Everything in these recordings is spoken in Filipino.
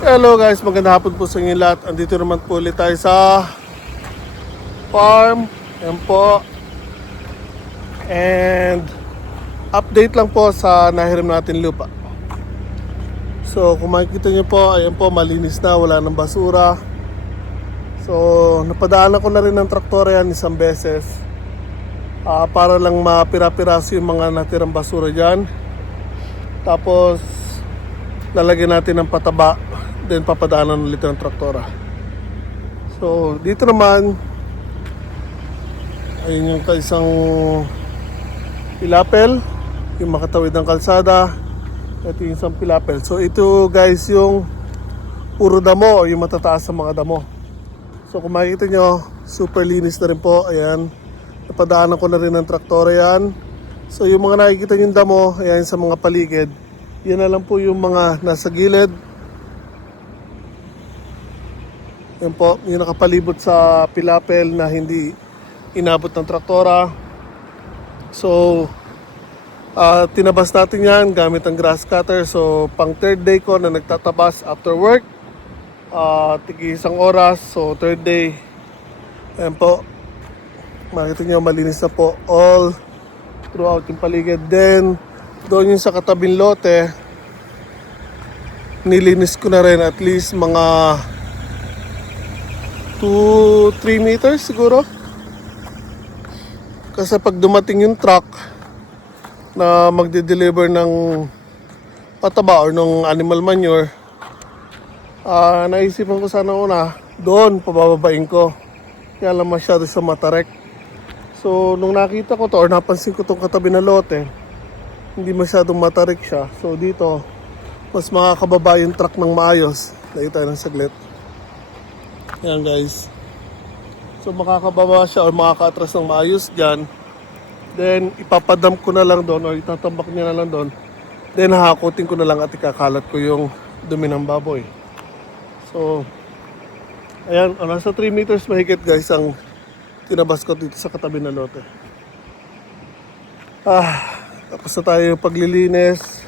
Hello guys, magandang hapon po sa inyo lahat. Andito naman po ulit tayo sa farm. Ayan po. And update lang po sa nahiram natin lupa. So kung makikita nyo po, ayan po, malinis na, wala nang basura. So napadaanan ko na rin ng traktor yan isang beses, para lang mapira-piraso yung mga natirang basura dyan. Tapos lalagyan natin ng pataba, then papadaanan ulit ng traktora. So dito naman, ayun yung isang pilapel, yung makatawid ng kalsada. Ito yung isang pilapel. So ito guys yung puro damo, yung matataas sa mga damo. So kung makikita nyo, super linis na rin po. Ayan, napadaanan ko na rin ng traktora yan. So yung mga nakikita yung damo, ayan sa mga paligid, yan na lang po yung mga nasa gilid. Yan po, yung nakapalibot sa pilapel na hindi inabot ng traktora. So, tinabas natin yan gamit ang grass cutter. So, pang third day ko na nagtatabas after work. Tigi isang oras. So, third day. Ayan po. Makita nyo, malinis na po all throughout yung paligid. Then, doon yung sa katabing lote, nilinis ko na rin at least mga 2-3 meters siguro. Kasi pag dumating yung truck na magde-deliver ng pataba or ng animal manure, naisipan ko sana una, doon pabababain ko. Kaya lang masyado sa matarek. So nung nakita ko to or napansin ko tong katabi na lote, hindi masyadong matarik siya. So dito, mas makakababa yung truck ng maayos. Nakita ng saglit. Yan guys. So makakababa siya or makaka-atras ng maayos dyan. Then ipapadump ko na lang doon or itatambak niya na lang doon. Then hahakutin ko na lang at ikakalat ko yung dumi ng baboy. So ayan, nasa 3 meters mahigit guys ang tinabas ko dito sa katabi na lote. Tapos na tayo yung paglilinis.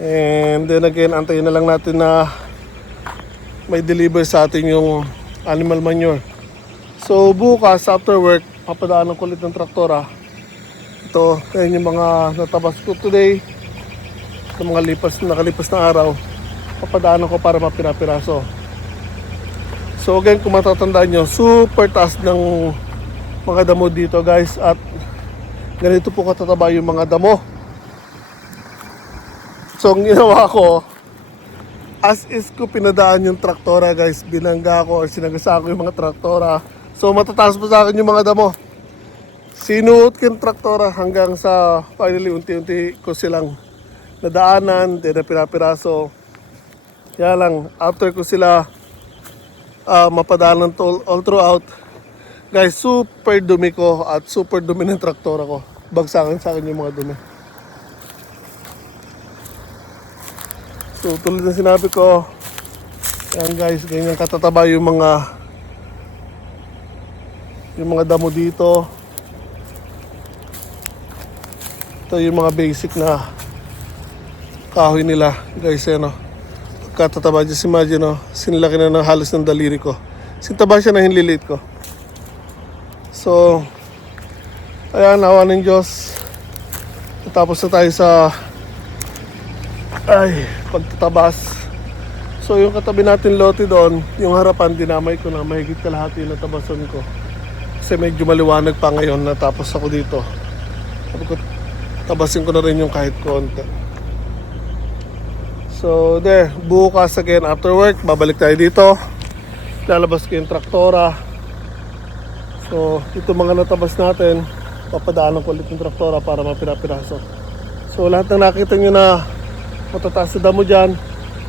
And then again, antayin na lang natin na may deliver sa atin yung animal manure. So bukas after work, papadaanan ko ulit ng traktora. Ito, yan yung mga natabas ko today. Sa mga nakalipas na araw, papadaanan ko para mapira-piraso. So again, kung matatandaan nyo, super taas ng mga damo dito guys. At ganito po katataba yung mga damo. So ang ginawa ko, as is ko pinadaan yung traktora guys. Binangga ko or sinagasa ko yung mga traktora. So matataas pa sa akin yung mga damo. Sinuot ko yung traktora hanggang sa finally unti-unti ko silang nadaanan. Then na pinapiraso. Kaya lang, after ko sila mapadaanan all throughout, guys, super dumi ko at super dumi ng traktora ko. Bagsakan sa akin yung mga dumi. So tulad ng sinabi ko, yan guys, ganyan katataba yung mga damo dito. Ito yung mga basic na kahoy nila guys, no. Katataba, just imagine, no, sinilaki na ng halos ng daliri ko. Sintaba siya na hinlilit ko. So ayan, awa ng Diyos, natapos na tayo sa pagtatabas. So yung katabi natin lote doon, yung harapan dinamay ko na mahigit kalahati na tabasan ko. Kasi medyo maliwanag pa ngayon, natapos ako dito. Sabi ko, tabasin ko na rin yung kahit konti. So there, bukas again after work, babalik tayo dito. Lalabas ko yung traktora. So ito mga natabas natin, papadaanan ko ulit yung traktora para mapira-piraso. So lahat ng nakita nyo na matataas na damo dyan,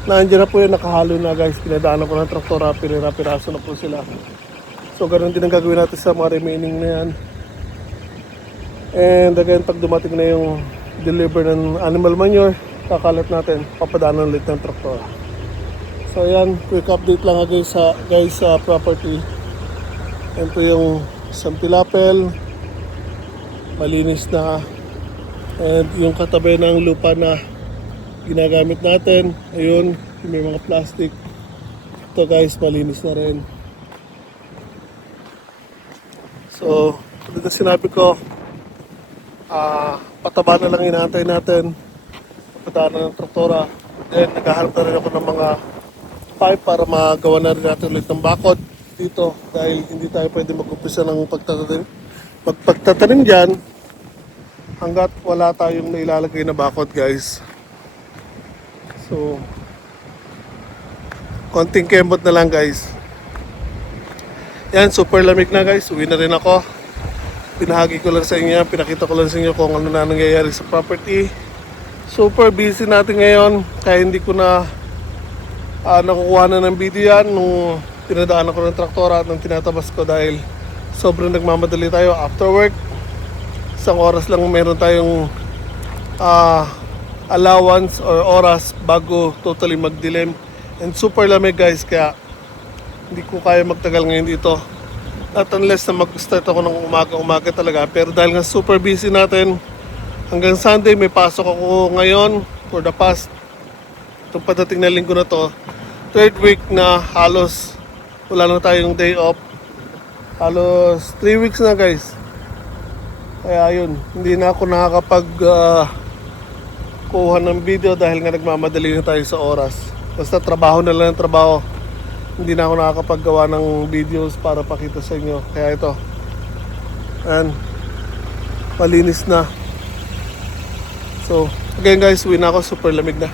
nandiyan na po yun, nakahalo na guys. Pinadaanan ko ng traktora, pira-piraso na po sila. So ganoon din ang gagawin natin sa mga remaining na yan. And again, pag dumating na yung deliver ng animal manure, kakalat natin, papadaanan ulit ng traktora. So ayan, quick update lang guys sa property. Ito yung isang pilapel, malinis na. And yung katabi ng lupa na ginagamit natin, ayun, May mga plastic. Ito guys, malinis na rin. So, dito sinabi ko, pataba na lang inaantay natin. Pataba ng traktora. Then, naghahanap na rin ako ng mga pipe para magawa na rin natin ulit ng bakod dito. Dahil hindi tayo pwede mag-umpisa ng pagtatanim dyan hanggat wala tayong nailalagay na bakod guys. So, konting kembot na lang guys. Yan, super lamig na guys. Uwi na rin ako. Pinahagi ko lang sa inyo yan. Pinakita ko lang sa inyo kung ano na nangyayari sa property. Super busy natin ngayon. Kaya hindi ko na nakukuha na ng video yan nung pinadaan ako ng traktora at nung tinatabas ko dahil sobrang nagmamadali tayo after work. Isang oras lang meron tayong allowance or oras bago totally magdilim. And super lamig guys, kaya hindi ko kaya magtagal ngayon dito. At unless na mag-start ako ng umaga talaga. Pero dahil nga super busy natin, hanggang Sunday may pasok ako ngayon for the past, itong padating na linggo na to, third week na halos wala na tayong day off. Halos 3 weeks na guys. Kaya yun, hindi na ako nakakapag kuha ng video dahil nga nagmamadali na tayo sa oras. Basta trabaho na lang ng trabaho. Hindi na ako nakakapaggawa ng videos para pakita sa inyo. Kaya ito. Ayan. Malinis na. So, again guys, uwi na ako. Super lamig na.